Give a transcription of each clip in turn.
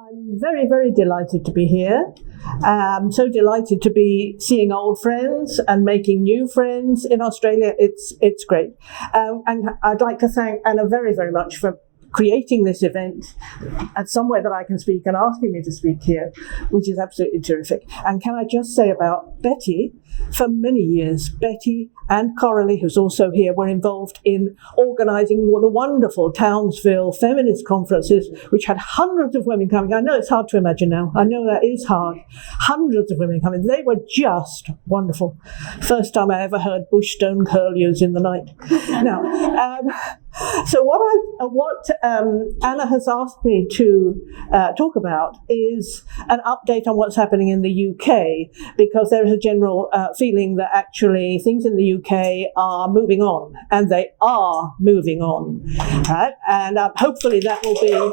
I'm very, very delighted to be here. I'm so delighted to be seeing old friends and making new friends in Australia. It's great. And I'd like to thank Anna very, very much for creating this event and somewhere that I can speak and asking me to speak here, which is absolutely terrific. And can I just say about Betty, for many years, Betty and Coralie, who's also here, were involved in organising the wonderful Townsville feminist conferences, which had hundreds of women coming. I know it's hard to imagine now. I know that is hard. Hundreds of women coming. They were just wonderful. First time I ever heard Bush Stone curlews in the night. Now, so what Anna has asked me to talk about is an update on what's happening in the UK, because there is a general feeling that actually things in the UK are moving on, and they are moving on, right? And hopefully that will be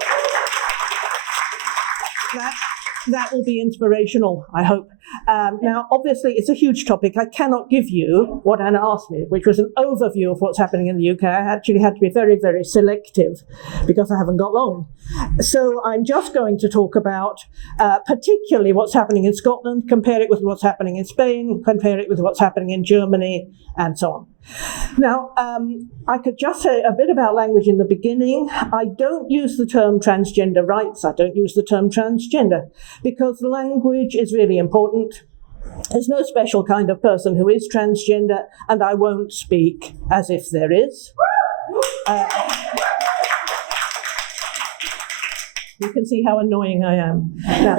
that will be inspirational, I hope. Now, obviously, it's a huge topic. I cannot give you what Anna asked me, which was an overview of what's happening in the UK. I actually had to be very, very selective because I haven't got long. So I'm just going to talk about particularly what's happening in Scotland, compare it with what's happening in Spain, compare it with what's happening in Germany, and so on. Now, I could just say a bit about language in the beginning. I don't use the term transgender rights. I don't use the term transgender because language is really important. There's no special kind of person who is transgender, and I won't speak as if there is. You can see how annoying I am. Now,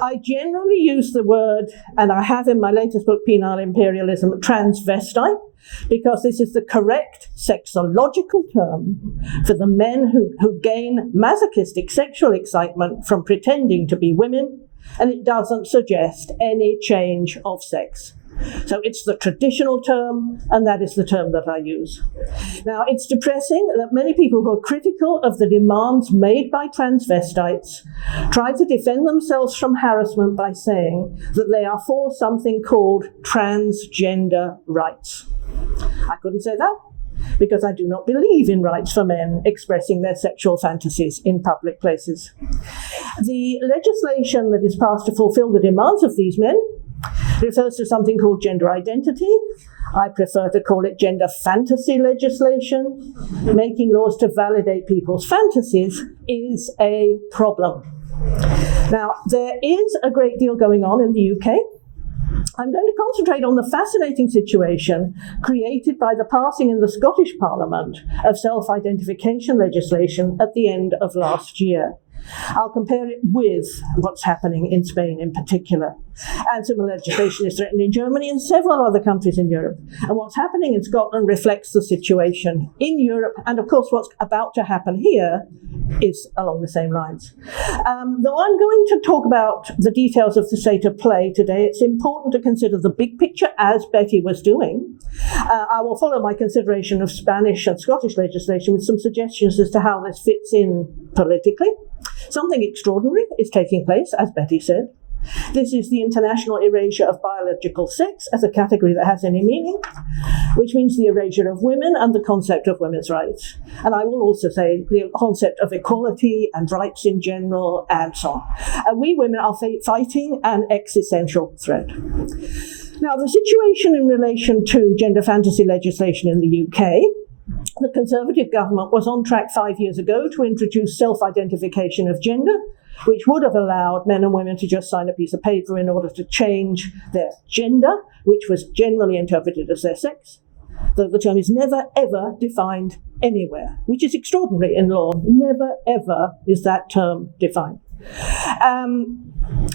I generally use the word, and I have in my latest book, Penile Imperialism, transvestite, because this is the correct sexological term for the men who gain masochistic sexual excitement from pretending to be women, and it doesn't suggest any change of sex. So it's the traditional term, and that is the term that I use. Now, it's depressing that many people who are critical of the demands made by transvestites try to defend themselves from harassment by saying that they are for something called transgender rights. I couldn't say that, because I do not believe in rights for men expressing their sexual fantasies in public places. The legislation that is passed to fulfill the demands of these men refers to something called gender identity. I prefer to call it gender fantasy legislation. Making laws to validate people's fantasies is a problem. Now, there is a great deal going on in the UK. I'm going to concentrate on the fascinating situation created by the passing in the Scottish Parliament of self-identification legislation at the end of last year. I'll compare it with what's happening in Spain in particular. And similar legislation is threatened in Germany and several other countries in Europe. And what's happening in Scotland reflects the situation in Europe. And of course, what's about to happen here is along the same lines. Though I'm going to talk about the details of the state of play today, it's important to consider the big picture, as Betty was doing. I will follow my consideration of Spanish and Scottish legislation with some suggestions as to how this fits in politically. Something extraordinary is taking place, as Betty said. This is the international erasure of biological sex as a category that has any meaning, which means the erasure of women and the concept of women's rights. And I will also say the concept of equality and rights in general and so on. And we women are fighting an existential threat. Now, the situation in relation to gender fantasy legislation in the UK, the Conservative government was on track 5 years ago to introduce self-identification of gender, which would have allowed men and women to just sign a piece of paper in order to change their gender, which was generally interpreted as their sex, though the term is never, ever defined anywhere, which is extraordinary in law. Never, ever is that term defined.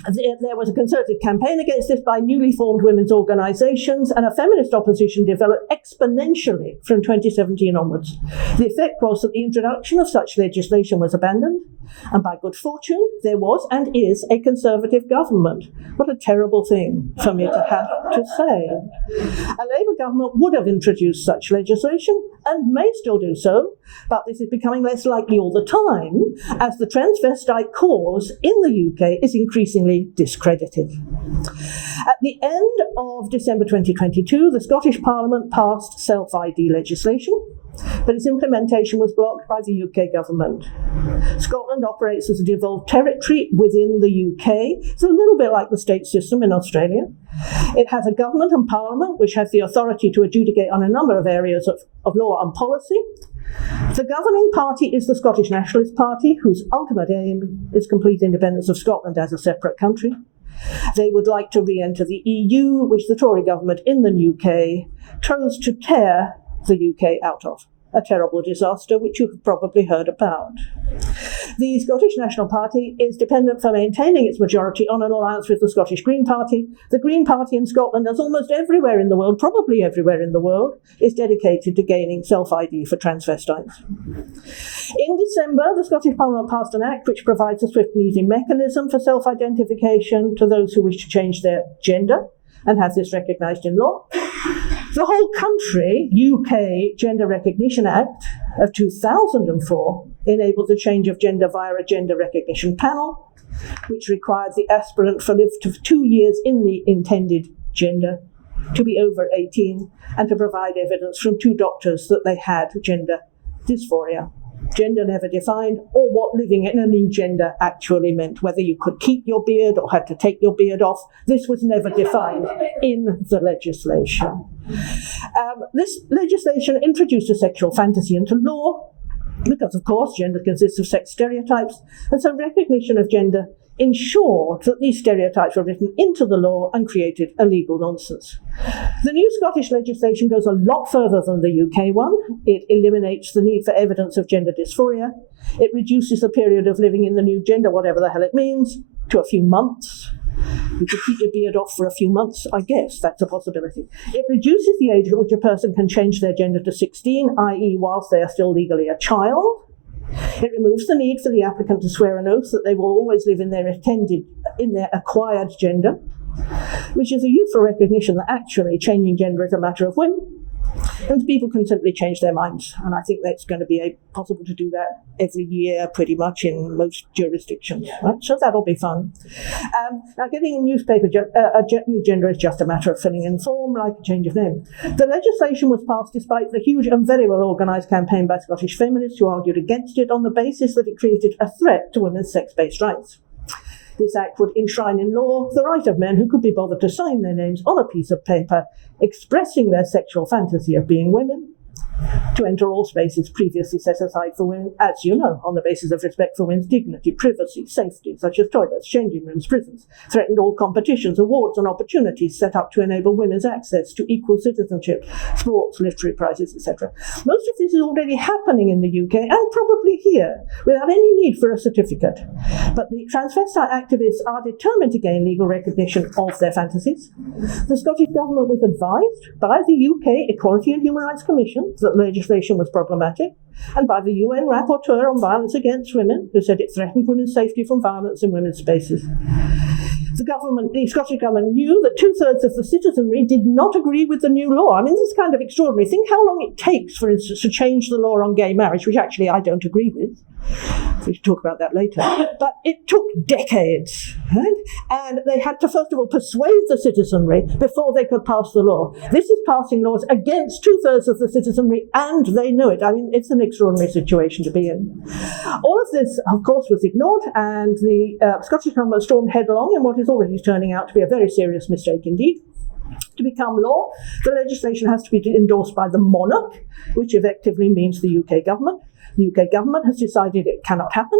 There was a Conservative campaign against this by newly formed women's organisations, and a feminist opposition developed exponentially from 2017 onwards. The effect was that the introduction of such legislation was abandoned, and by good fortune, there was and is a Conservative government. What a terrible thing for me to have to say. A Labour government would have introduced such legislation, and may still do so, but this is becoming less likely all the time, as the transvestite cause in the UK is increasingly discredited. At the end of December 2022, the Scottish Parliament passed self-ID legislation. but its implementation was blocked by the UK government. Scotland operates as a devolved territory within the UK. It's a little bit like the state system in Australia. It has a government and parliament which have the authority to adjudicate on a number of areas of law and policy. The governing party is the Scottish Nationalist Party, whose ultimate aim is complete independence of Scotland as a separate country. They would like to re-enter the EU, which the Tory government in the UK chose to tear the UK out of. A terrible disaster which you've probably heard about. The Scottish National Party is dependent for maintaining its majority on an alliance with the Scottish Green Party. The Green Party in Scotland, as almost everywhere in the world, probably everywhere in the world, is dedicated to gaining self-ID for transvestites. In December, the Scottish Parliament passed an act which provides a swift and easy mechanism for self-identification to those who wish to change their gender and have this recognised in law. The whole country, UK Gender Recognition Act of 2004, enabled the change of gender via a gender recognition panel, which required the aspirant for lived to 2 years in the intended gender, to be over 18, and to provide evidence from 2 doctors that they had gender dysphoria. Gender never defined, or what living in a new gender actually meant, whether you could keep your beard or had to take your beard off. This was never defined in the legislation. This legislation introduced a sexual fantasy into law, because, of course, gender consists of sex stereotypes, and so recognition of gender ensured that these stereotypes were written into the law and created a legal nonsense. The new Scottish legislation goes a lot further than the UK one. It eliminates the need for evidence of gender dysphoria. It reduces the period of living in the new gender, whatever the hell it means, to a few months. You could keep your beard off for a few months, I guess, that's a possibility. It reduces the age at which a person can change their gender to 16, i.e. whilst they are still legally a child. It removes the need for the applicant to swear an oath that they will always live in their acquired gender, which is a useful recognition that actually changing gender is a matter of whim, and people can simply change their minds. And I think that's going to be possible to do that every year, pretty much in most jurisdictions. Right? So that'll be fun. Now, getting a newspaper, new gender is just a matter of filling in form, like a change of name. The legislation was passed despite the huge and very well organised campaign by Scottish feminists who argued against it on the basis that it created a threat to women's sex-based rights. This act would enshrine in law the right of men who could be bothered to sign their names on a piece of paper expressing their sexual fantasy of being women, to enter all spaces previously set aside for women, as you know, on the basis of respect for women's dignity, privacy, safety, such as toilets, changing rooms, prisons, threatened all competitions, awards and opportunities set up to enable women's access to equal citizenship, sports, literary prizes, etc. Most of this is already happening in the UK and probably here, without any need for a certificate. But the transvestite activists are determined to gain legal recognition of their fantasies. The Scottish Government was advised by the UK Equality and Human Rights Commission that legislation was problematic, and by the UN Rapporteur on Violence Against Women, who said it threatened women's safety from violence in women's spaces. The Scottish Government knew that 2/3 of the citizenry did not agree with the new law. I mean, this is kind of extraordinary. Think how long it takes, for instance, to change the law on gay marriage, which actually I don't agree with. We should talk about that later. But it took decades, right? And they had to, first of all, persuade the citizenry before they could pass the law. This is passing laws against 2/3 of the citizenry, and they know it. I mean, it's an extraordinary situation to be in. All of this, of course, was ignored, and the Scottish Government stormed headlong in what is already turning out to be a very serious mistake indeed. To become law, the legislation has to be endorsed by the monarch, which effectively means the UK government. The UK government has decided it cannot happen.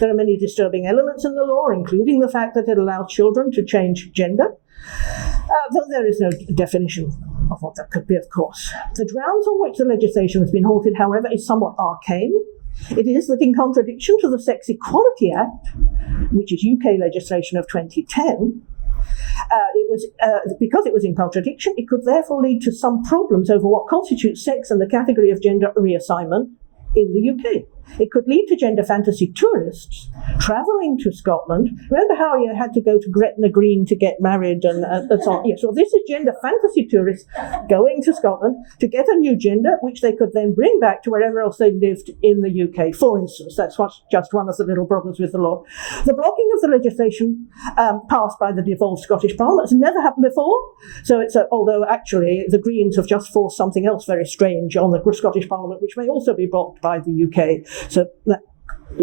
There are many disturbing elements in the law, including the fact that it allows children to change gender, though there is no definition of what that could be, of course. The grounds on which the legislation has been halted, however, is somewhat arcane. It is that in contradiction to the Sex Equality Act, which is UK legislation of 2010, because it was in contradiction, it could therefore lead to some problems over what constitutes sex and the category of gender reassignment in the UK. It could lead to gender fantasy tourists travelling to Scotland. Remember how you had to go to Gretna Green to get married and so on? Yes, well, this is gender fantasy tourists going to Scotland to get a new gender, which they could then bring back to wherever else they lived in the UK. For instance, that's just one of the little problems with the law. The blocking of the legislation passed by the devolved Scottish Parliament. It's never happened before. So although actually the Greens have just forced something else very strange on the Scottish Parliament, which may also be blocked by the UK. So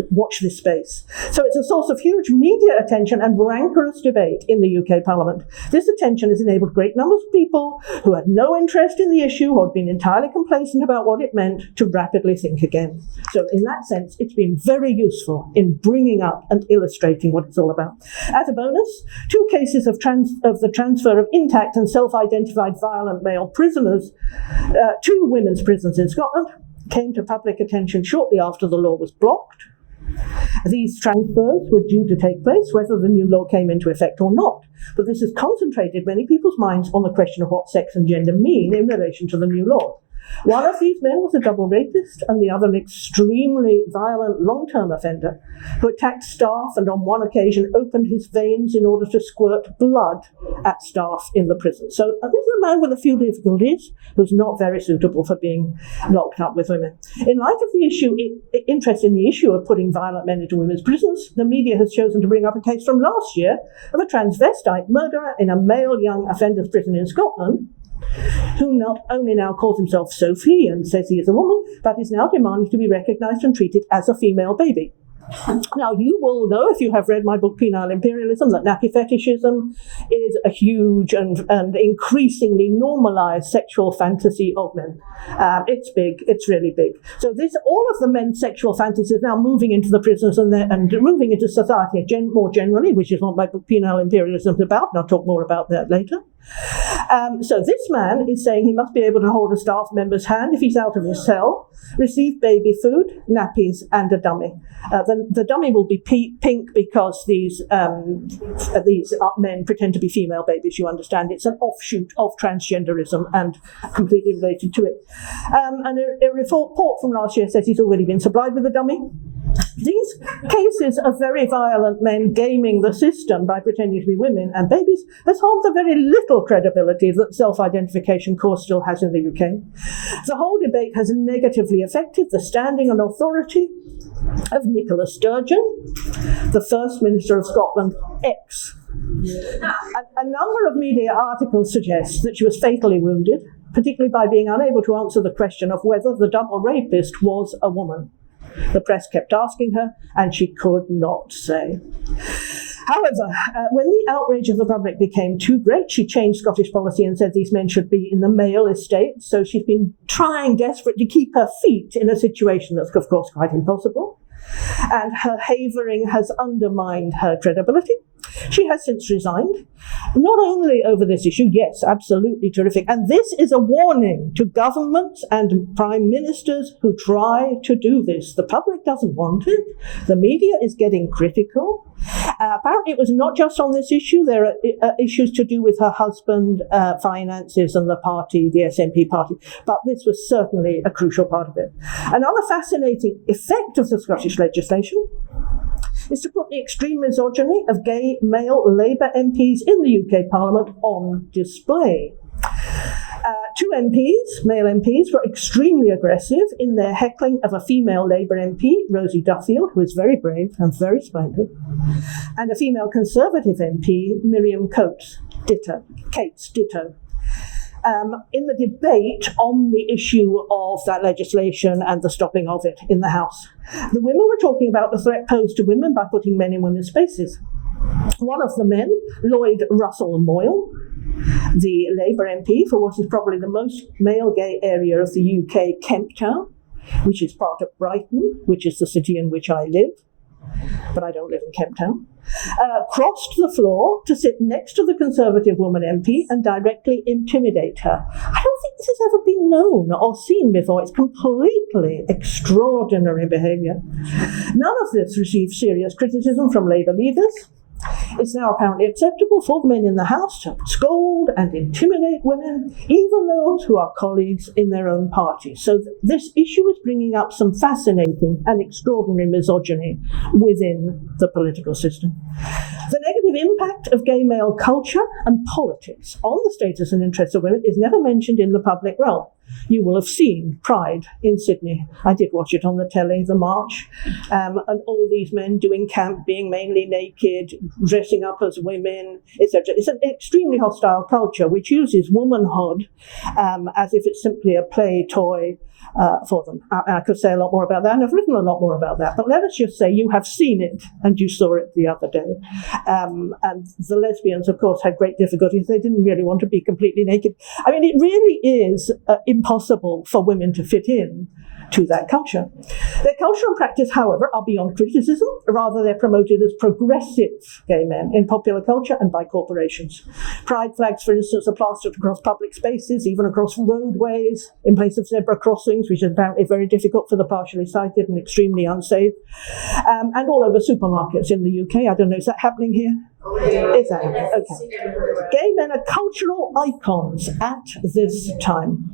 watch this space. So it's a source of huge media attention and rancorous debate in the UK Parliament. This attention has enabled great numbers of people who had no interest in the issue or had been entirely complacent about what it meant to rapidly think again. So in that sense, it's been very useful in bringing up and illustrating what it's all about. As a bonus, 2 cases of the transfer of intact and self-identified violent male prisoners to women's prisons in Scotland came to public attention shortly after the law was blocked. These transfers were due to take place whether the new law came into effect or not, but this has concentrated many people's minds on the question of what sex and gender mean in relation to the new law. One of these men was a double rapist and the other an extremely violent long-term offender who attacked staff and on one occasion opened his veins in order to squirt blood at staff in the prison. So this is a man with a few difficulties who's not very suitable for being locked up with women. In light of the interest in the issue of putting violent men into women's prisons, the media has chosen to bring up a case from last year of a transvestite murderer in a male young offenders prison in Scotland, who not only now calls himself Sophie and says he is a woman, but is now demanding to be recognised and treated as a female baby. Now, you will know, if you have read my book, Penile Imperialism, that nappy fetishism is a huge and increasingly normalised sexual fantasy of men. It's big, it's really big. So all of the men's sexual fantasies now moving into the prisons and moving into society more generally, which is what my book, Penile Imperialism, is about, and I'll talk more about that later. So this man is saying he must be able to hold a staff member's hand if he's out of his cell, receive baby food, nappies, and a dummy. The dummy will be pink because these men pretend to be female babies, you understand. It's an offshoot of transgenderism and completely related to it. And a report from last year says he's already been supplied with a dummy. These cases of very violent men gaming the system by pretending to be women and babies has harmed the very little credibility that the self-identification cause still has in the UK. The whole debate has negatively affected the standing and authority of Nicola Sturgeon, the First Minister of Scotland, ex. A number of media articles suggest that she was fatally wounded, particularly by being unable to answer the question of whether the double rapist was a woman. The press kept asking her, and she could not say. However, when the outrage of the public became too great, she changed Scottish policy and said these men should be in the male estate. So she's been trying desperately to keep her feet in a situation that's, of course, quite impossible. And her havering has undermined her credibility. She has since resigned, not only over this issue, yes, absolutely terrific, and this is a warning to governments and prime ministers who try to do this. The public doesn't want it. The media is getting critical. Apparently it was not just on this issue. There are issues to do with her husband, finances and the party, the SNP party, but this was certainly a crucial part of it. Another fascinating effect of the Scottish legislation is to put the extreme misogyny of gay male Labour MPs in the UK Parliament on display. 2 MPs, male MPs, were extremely aggressive in their heckling of a female Labour MP, Rosie Duffield, who is very brave and very splendid, and a female Conservative MP, Miriam Cates, ditto. In the debate on the issue of that legislation and the stopping of it in the House, the women were talking about the threat posed to women by putting men in women's spaces. One of the men, Lloyd Russell Moyle, the Labour MP for what is probably the most male-gay area of the UK, Kemp Town, which is part of Brighton, which is the city in which I live, but I don't live in Kemp Town, crossed the floor to sit next to the Conservative woman MP and directly intimidate her. I don't think this has ever been known or seen before. It's completely extraordinary behaviour. None of this received serious criticism from Labour leaders. It's now apparently acceptable for the men in the House to scold and intimidate women, even those who are colleagues in their own party. So this issue is bringing up some fascinating and extraordinary misogyny within the political system. The negative impact of gay male culture and politics on the status and interests of women is never mentioned in the public realm. you will have seen Pride in Sydney. I did watch it on the telly, the march, and all these men doing camp, being mainly naked, dressing up as women, etc. It's an extremely hostile culture which uses womanhood as if it's simply a play toy for them. I could say a lot more about that, and I've written a lot more about that, but let us just say you have seen it, and you saw it the other day. And the lesbians, of course, had great difficulties. They didn't really want to be completely naked. I mean, it really is impossible for women to fit in to that culture. Their culture and practice, however, are beyond criticism. Rather, they're promoted as progressive gay men in popular culture and by corporations. Pride flags, for instance, are plastered across public spaces, even across roadways, in place of zebra crossings, which is apparently very difficult for the partially sighted and extremely unsafe, and all over supermarkets in the UK. I don't know, is that happening here? Is that happening? Okay. Gay men are cultural icons at this time.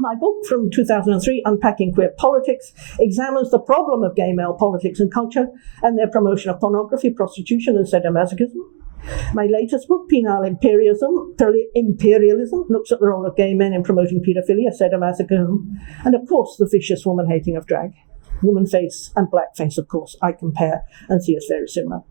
My book from 2003, Unpacking Queer Politics, examines the problem of gay male politics and culture and their promotion of pornography, prostitution, and sadomasochism. My latest book, Penile Imperialism, looks at the role of gay men in promoting paedophilia, sadomasochism, and of course the vicious woman-hating of drag. Woman face and blackface, of course, I compare and see as very similar.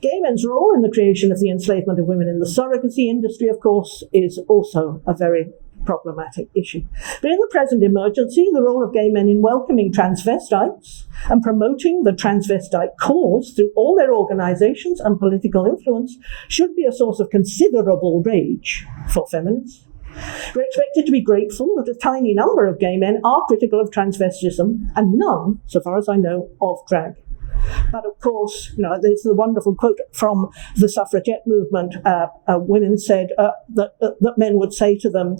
Gay men's role in the creation of the enslavement of women in the surrogacy industry, of course, is also a very problematic issue. But in the present emergency, the role of gay men in welcoming transvestites and promoting the transvestite cause through all their organizations and political influence should be a source of considerable rage for feminists. We're expected to be grateful that a tiny number of gay men are critical of transvestism and none, so far as I know, of drag. But of course, there's the wonderful quote from the suffragette movement. Women said that men would say to them,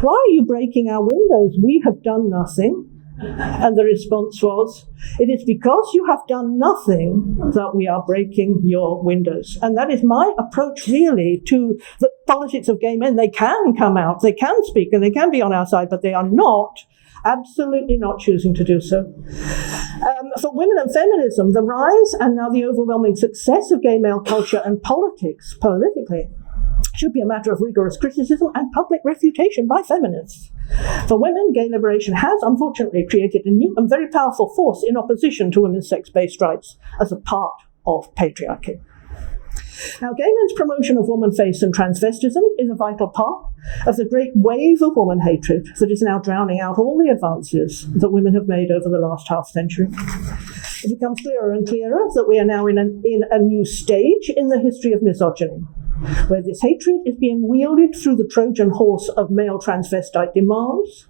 "Why are you breaking our windows? We have done nothing." And the response was, "It is because you have done nothing that we are breaking your windows." And that is my approach really to the politics of gay men. They can come out, they can speak, and they can be on our side, but they are not, absolutely not choosing to do so. For women and feminism, the rise and now the overwhelming success of gay male culture and politics, politically, should be a matter of rigorous criticism and public refutation by feminists. For women, gay liberation has, unfortunately, created a new and very powerful force in opposition to women's sex-based rights as a part of patriarchy. Now, gay men's promotion of woman face and transvestism is a vital part of the great wave of woman hatred that is now drowning out all the advances that women have made over the last half-century. It becomes clearer and clearer that we are now in a new stage in the history of misogyny, where this hatred is being wielded through the Trojan horse of male transvestite demands,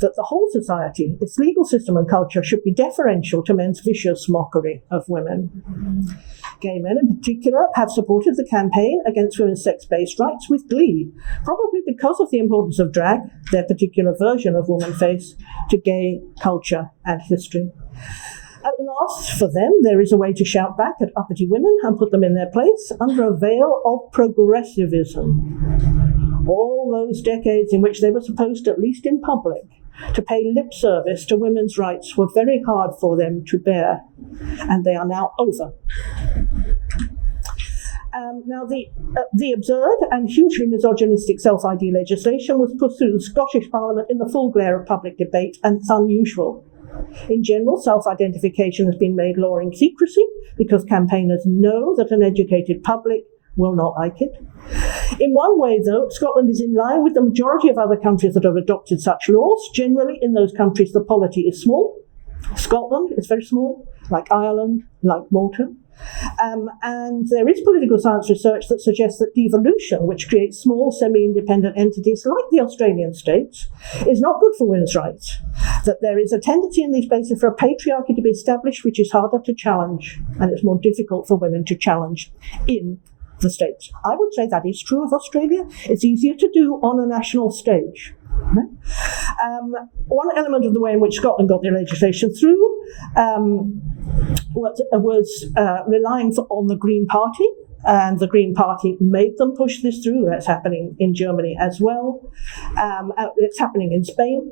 that the whole society, its legal system and culture, should be deferential to men's vicious mockery of women. Gay men in particular have supported the campaign against women's sex-based rights with glee, probably because of the importance of drag, their particular version of woman face, to gay culture and history. At last, for them, there is a way to shout back at uppity women and put them in their place under a veil of progressivism. All those decades in which they were supposed, at least in public, to pay lip service to women's rights were very hard for them to bear, and they are now over. Now, the absurd and hugely misogynistic self-ID legislation was pushed through the Scottish Parliament in the full glare of public debate, and it's unusual. In general, self-identification has been made law in secrecy because campaigners know that an educated public will not like it. In one way, though, Scotland is in line with the majority of other countries that have adopted such laws. Generally, in those countries, the polity is small. Scotland is very small, like Ireland, like Malta. And there is political science research that suggests that devolution, which creates small, semi-independent entities like the Australian states, is not good for women's rights. That there is a tendency in these places for a patriarchy to be established, which is harder to challenge, and it's more difficult for women to challenge in the states. I would say that is true of Australia. It's easier to do on a national stage. One element of the way in which Scotland got their legislation through was relying on the Green Party, and the Green Party made them push this through. That's happening in Germany as well. It's happening in Spain.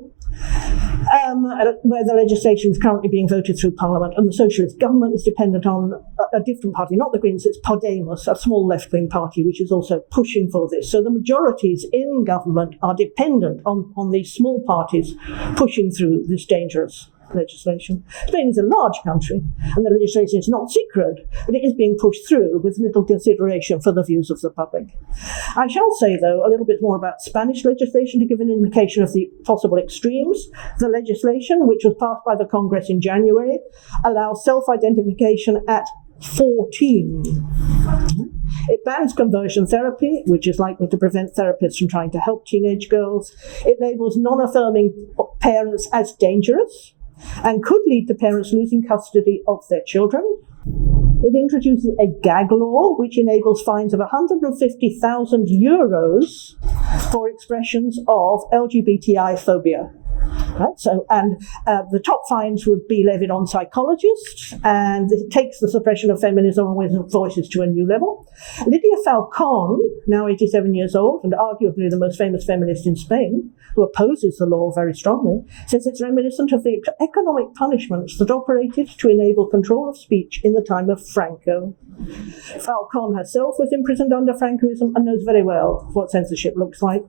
where the legislation is currently being voted through Parliament, and the Socialist government is dependent on a different party, not the Greens, it's Podemos, a small left-wing party, which is also pushing for this. So the majorities in government are dependent on these small parties pushing through this dangerous legislation. Spain is a large country, and the legislation is not secret, but it is being pushed through with little consideration for the views of the public. I shall say, though, a little bit more about Spanish legislation to give an indication of the possible extremes. The legislation, which was passed by the Congress in January, allows self-identification at 14. It bans conversion therapy, which is likely to prevent therapists from trying to help teenage girls. It labels non-affirming parents as dangerous and could lead to parents losing custody of their children. It introduces a gag law, which enables fines of 150,000 euros for expressions of LGBTI phobia. Right, so, the top fines would be levied on psychologists, and it takes the suppression of feminism and women's voices to a new level. Lydia Falcon, now 87 years old, and arguably the most famous feminist in Spain, who opposes the law very strongly, says it's reminiscent of the economic punishments that operated to enable control of speech in the time of Franco. Falcon herself was imprisoned under Francoism and knows very well what censorship looks like.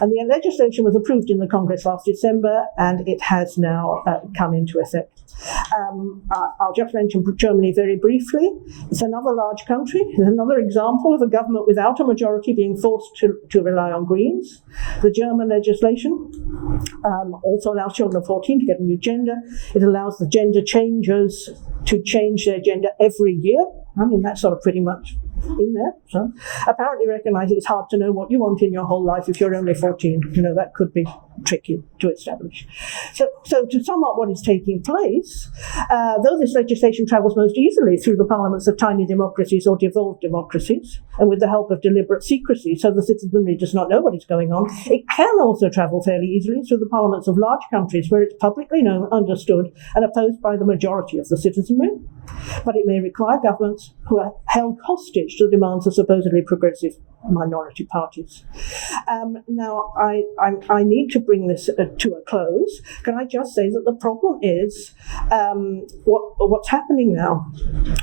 And the legislation was approved in the Congress last December, and it has now come into effect. I'll just mention Germany very briefly. It's another large country. It's another example of a government without a majority being forced to rely on Greens. The German legislation also allows children of 14 to get a new gender. It allows the gender changers to change their gender every year. I mean, that's sort of pretty much in there. So apparently recognise it's hard to know what you want in your whole life if you're only 14. You know, that could be tricky to establish. So to sum up what is taking place, though this legislation travels most easily through the parliaments of tiny democracies or devolved democracies, and with the help of deliberate secrecy, so the citizenry does not know what is going on, it can also travel fairly easily through the parliaments of large countries where it's publicly known, understood, and opposed by the majority of the citizenry. But it may require governments who are held hostage to the demands of supposedly progressive minority parties. Now, I need to bring this to a close. Can I just say that the problem is what's happening now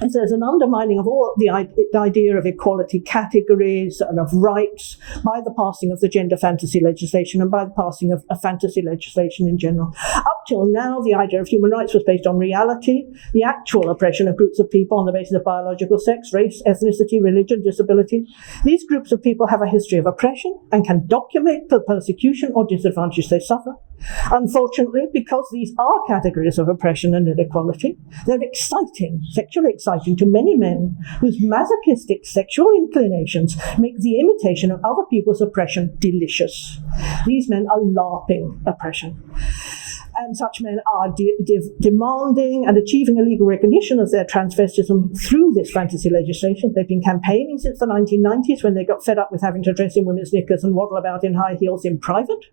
is there's an undermining of all the idea of equality categories and of rights by the passing of the gender fantasy legislation and by the passing of fantasy legislation in general. Up till now, the idea of human rights was based on reality, the actual oppression of groups of people on the basis of biological sex, race, ethnicity, religion, disability. These groups of people have a history of oppression and can document the persecution or disadvantage they suffer. Unfortunately, because these are categories of oppression and inequality, they're exciting, sexually exciting to many men whose masochistic sexual inclinations make the imitation of other people's oppression delicious. These men are LARPing oppression. And such men are demanding and achieving a legal recognition of their transvestism through this fantasy legislation. They've been campaigning since the 1990s when they got fed up with having to dress in women's knickers and waddle about in high heels in private,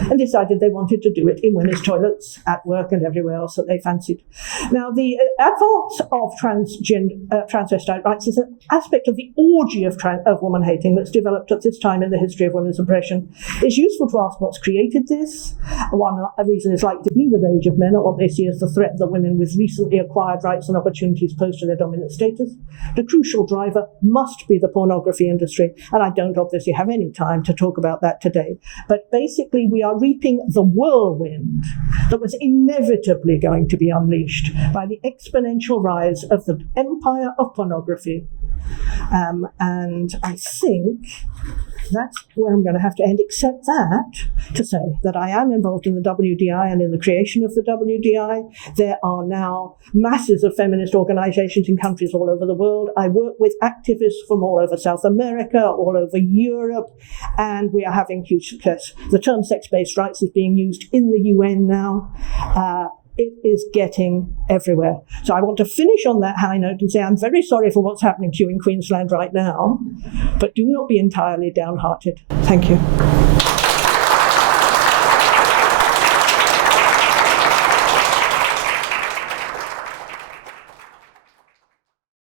and decided they wanted to do it in women's toilets, at work and everywhere else that they fancied. Now, the advance of transvestite rights is an aspect of the orgy of woman-hating that's developed at this time in the history of women's oppression. It's useful to ask what's created this. One reason is likely to be the rage of men at what they see as the threat that women with recently acquired rights and opportunities pose to their dominant status. The crucial driver must be the pornography industry, and I don't obviously have any time to talk about that today. But basically, we are reaping the whirlwind that was inevitably going to be unleashed by the exponential rise of the empire of pornography. And I think that's where I'm going to have to end, except that to say that I am involved in the WDI and in the creation of the WDI. There are now masses of feminist organizations in countries all over the world. I work with activists from all over South America, all over Europe, and we are having huge success. The term sex-based rights is being used in the UN now. It is getting everywhere. So I want to finish on that high note and say I'm very sorry for what's happening to you in Queensland right now, but do not be entirely downhearted. Thank you.